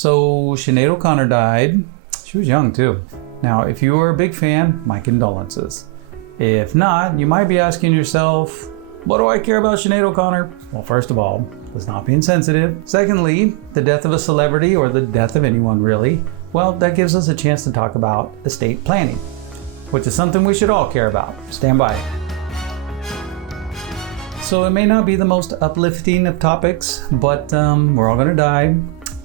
So Sinead O'Conner died. She was young too. Now, if you are a big fan, my condolences. If not, you might be asking yourself, what do I care about Sinead O'Conner? Well, first of all, let's not be insensitive. Secondly, the death of a celebrity, or the death of anyone really, well, that gives us a chance to talk about estate planning, which is something we should all care about. Stand by. So it may not be the most uplifting of topics, but we're all gonna die.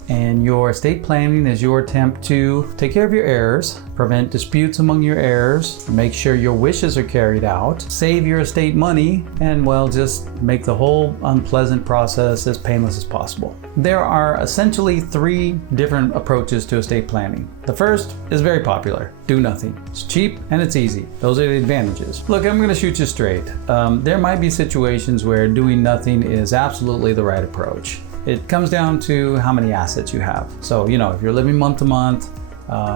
And your estate planning is your attempt to take care of your heirs, prevent disputes among your heirs, make sure your wishes are carried out, save your estate money, and well, just make the whole unpleasant process as painless as possible. There are essentially 3 different approaches to estate planning. The first is very popular. Do nothing. It's cheap and it's easy. Those are the advantages. Look, I'm gonna shoot you straight. There might be situations where doing nothing is absolutely the right approach. It comes down to how many assets you have. So, if you're living month to month,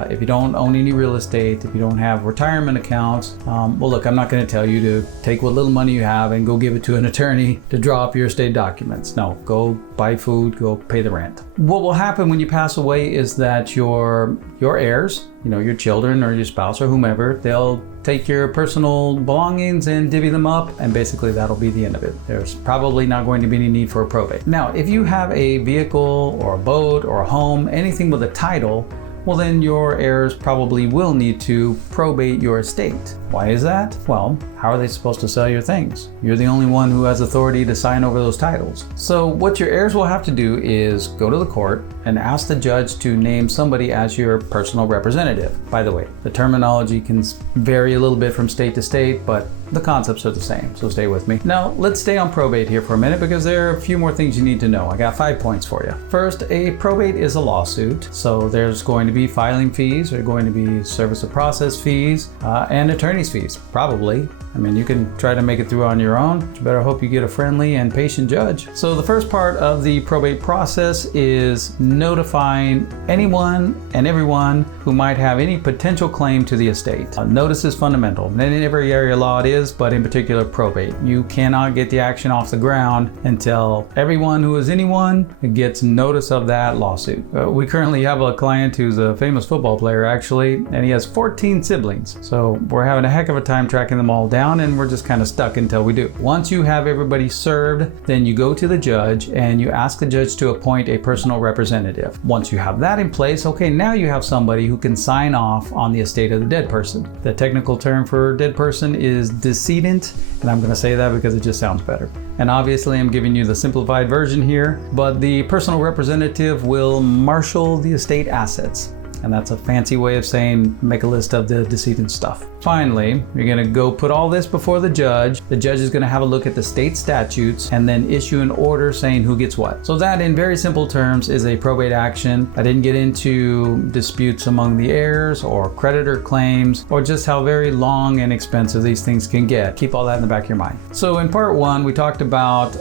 if you don't own any real estate, if you don't have retirement accounts, well, look, I'm not going to tell you to take what little money you have and go give it to an attorney to draw up your estate documents. No, go buy food, go pay the rent. What will happen when you pass away is that your heirs, your children or your spouse or whomever, they'll take your personal belongings and divvy them up, and basically that'll be the end of it. There's probably not going to be any need for a probate. Now, if you have a vehicle or a boat or a home, anything with a title, well, then your heirs probably will need to probate your estate. Why is that? Well, how are they supposed to sell your things? You're the only one who has authority to sign over those titles. So what your heirs will have to do is go to the court and ask the judge to name somebody as your personal representative. By the way, the terminology can vary a little bit from state to state, but the concepts are the same, so stay with me. Now, let's stay on probate here for a minute because there are a few more things you need to know. I got 5 points for you. First, a probate is a lawsuit, so there's going to be filing fees, there are going to be service of process fees, and attorney's fees, probably. I mean, you can try to make it through on your own, but you better hope you get a friendly and patient judge. So the first part of the probate process is notifying anyone and everyone who might have any potential claim to the estate. Notice is fundamental. And in every area law it is, but in particular probate. You cannot get the action off the ground until everyone who is anyone gets notice of that lawsuit. We currently have a client who's a famous football player actually, and he has 14 siblings. So we're having a heck of a time tracking them all down, and we're just kind of stuck until we do. Once you have everybody served, then you go to the judge and you ask the judge to appoint a personal representative. Once you have that in place, okay, now you have somebody who can sign off on the estate of the dead person. The technical term for dead person is decedent, and I'm going to say that because it just sounds better. And obviously I'm giving you the simplified version here, but the personal representative will marshal the estate assets. And that's a fancy way of saying make a list of the decedent stuff. Finally, you're gonna go put all this before the judge. The judge is gonna have a look at the state statutes and then issue an order saying who gets what. So that, in very simple terms, is a probate action. I didn't get into disputes among the heirs or creditor claims or just how very long and expensive these things can get. Keep all that in the back of your mind. So in part 1, we talked about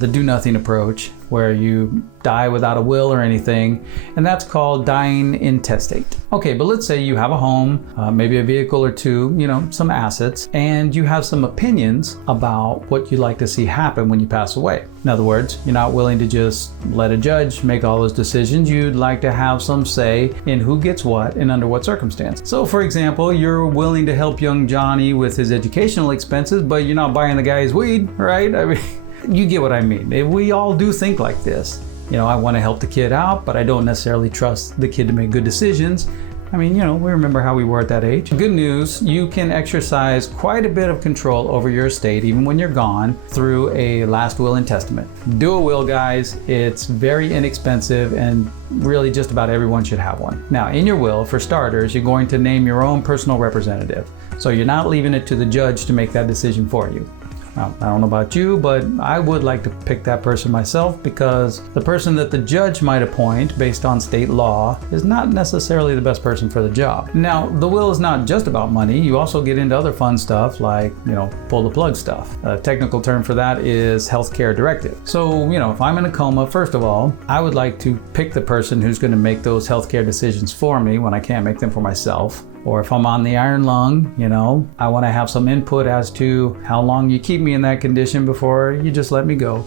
the do nothing approach, where you die without a will or anything, and that's called dying intestate. Okay, but let's say you have a home, maybe a vehicle or 2, some assets, and you have some opinions about what you'd like to see happen when you pass away. In other words, you're not willing to just let a judge make all those decisions. You'd like to have some say in who gets what and under what circumstance. So for example, you're willing to help young Johnny with his educational expenses, but you're not buying the guy his weed, right? I mean, you get what I mean. We all do think like this. I want to help the kid out, but I don't necessarily trust the kid to make good decisions. I mean, we remember how we were at that age. Good news, you can exercise quite a bit of control over your estate, even when you're gone, through a last will and testament. Do a will, guys. It's very inexpensive, and really just about everyone should have one. Now, in your will, for starters, you're going to name your own personal representative. So you're not leaving it to the judge to make that decision for you. Now, I don't know about you, but I would like to pick that person myself, because the person that the judge might appoint based on state law is not necessarily the best person for the job. Now, the will is not just about money. You also get into other fun stuff like, pull the plug stuff. A technical term for that is healthcare directive. So, if I'm in a coma, first of all, I would like to pick the person who's going to make those healthcare decisions for me when I can't make them for myself. Or if I'm on the iron lung, I want to have some input as to how long you keep me in that condition before you just let me go.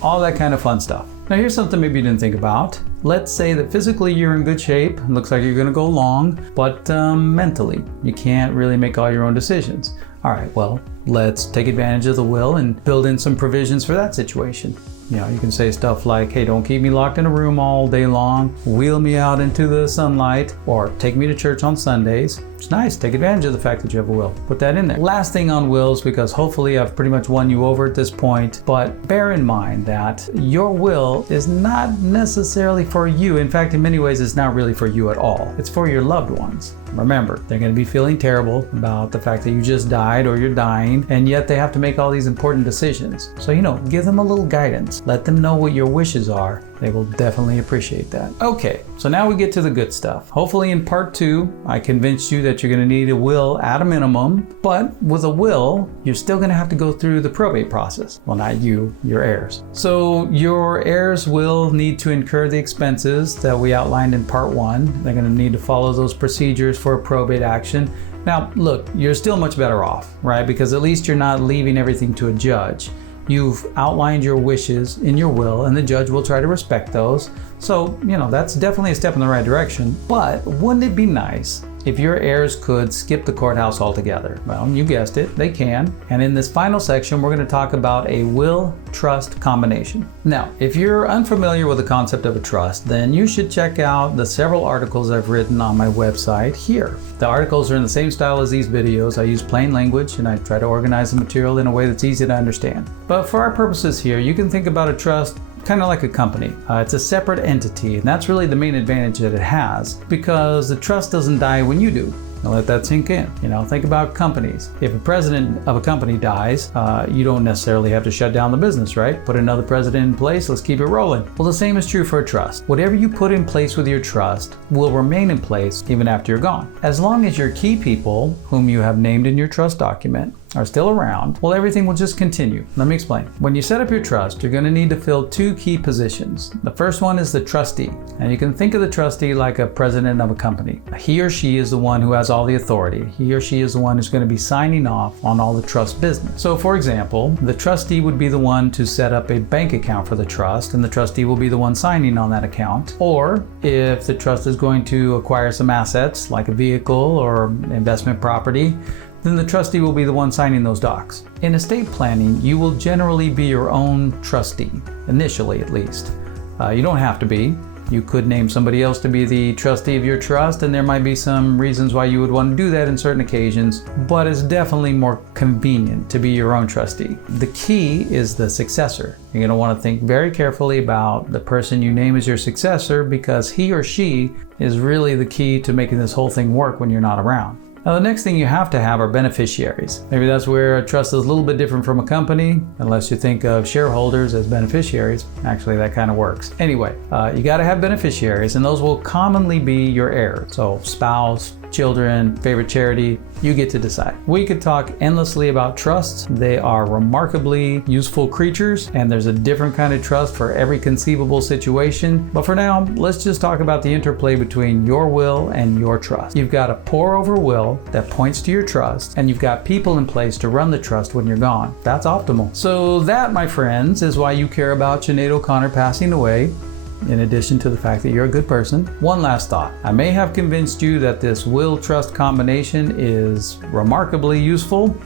All that kind of fun stuff. Now here's something maybe you didn't think about. Let's say that physically you're in good shape, looks like you're going to go long, but mentally you can't really make all your own decisions. All right, well, let's take advantage of the will and build in some provisions for that situation. You know, you can say stuff like, hey, don't keep me locked in a room all day long, wheel me out into the sunlight, or take me to church on Sundays. It's nice, take advantage of the fact that you have a will. Put that in there. Last thing on wills, because hopefully I've pretty much won you over at this point, but bear in mind that your will is not necessarily for you. In fact, in many ways, it's not really for you at all. It's for your loved ones. Remember, they're going to be feeling terrible about the fact that you just died or you're dying, and yet they have to make all these important decisions. So, give them a little guidance. Let them know what your wishes are. They will definitely appreciate that. Okay, so now we get to the good stuff. Hopefully in part 2, I convinced you that you're going to need a will at a minimum, but with a will, you're still going to have to go through the probate process. Well, not you, your heirs. So your heirs will need to incur the expenses that we outlined in part 1. They're going to need to follow those procedures for a probate action. Now, look, you're still much better off, right? Because at least you're not leaving everything to a judge. You've outlined your wishes in your will, and the judge will try to respect those. So, that's definitely a step in the right direction. But wouldn't it be nice if your heirs could skip the courthouse altogether? Well, you guessed it, they can. And in this final section, we're going to talk about a will-trust combination. Now, if you're unfamiliar with the concept of a trust, then you should check out the several articles I've written on my website here. The articles are in the same style as these videos. I use plain language and I try to organize the material in a way that's easy to understand. But for our purposes here, you can think about a trust kind of like a company. It's a separate entity, and that's really the main advantage that it has, because the trust doesn't die when you do. Now let that sink in. Think about companies. If a president of a company dies, you don't necessarily have to shut down the business, right? Put another president in place, let's keep it rolling. Well, the same is true for a trust. Whatever you put in place with your trust will remain in place even after you're gone. As long as your key people, whom you have named in your trust document, are still around, well, everything will just continue. Let me explain. When you set up your trust, you're going to need to fill 2 key positions. The first one is the trustee. And you can think of the trustee like a president of a company. He or she is the one who has all the authority. He or she is the one who's going to be signing off on all the trust business. So for example, the trustee would be the one to set up a bank account for the trust, and the trustee will be the one signing on that account. Or if the trust is going to acquire some assets like a vehicle or investment property, then the trustee will be the one signing those docs. In estate planning, you will generally be your own trustee, initially at least. You don't have to be. You could name somebody else to be the trustee of your trust, and there might be some reasons why you would want to do that in certain occasions, but it's definitely more convenient to be your own trustee. The key is the successor. You're going to want to think very carefully about the person you name as your successor, because he or she is really the key to making this whole thing work when you're not around. Now, the next thing you have to have are beneficiaries. Maybe that's where a trust is a little bit different from a company, unless you think of shareholders as beneficiaries. Actually, that kind of works. Anyway, you got to have beneficiaries, and those will commonly be your heirs. So spouse, children, favorite charity, you get to decide. We could talk endlessly about trusts. They are remarkably useful creatures, and there's a different kind of trust for every conceivable situation. But for now, let's just talk about the interplay between your will and your trust. You've got a pour-over will that points to your trust, and you've got people in place to run the trust when you're gone. That's optimal. So that, my friends, is why you care about Sinead O'Conner passing away, in addition to the fact that you're a good person. One last thought. I may have convinced you that this will-trust combination is remarkably useful,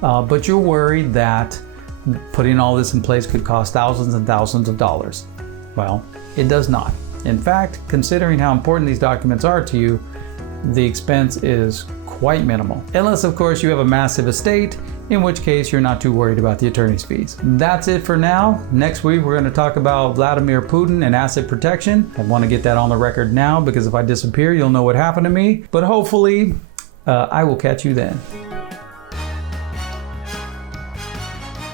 but you're worried that putting all this in place could cost thousands and thousands of dollars. Well, it does not. In fact, considering how important these documents are to you, the expense is quite minimal. Unless, of course, you have a massive estate, in which case you're not too worried about the attorney's fees. That's it for now. Next week, we're going to talk about Vladimir Putin and asset protection. I want to get that on the record now, because if I disappear, you'll know what happened to me. But hopefully, I will catch you then.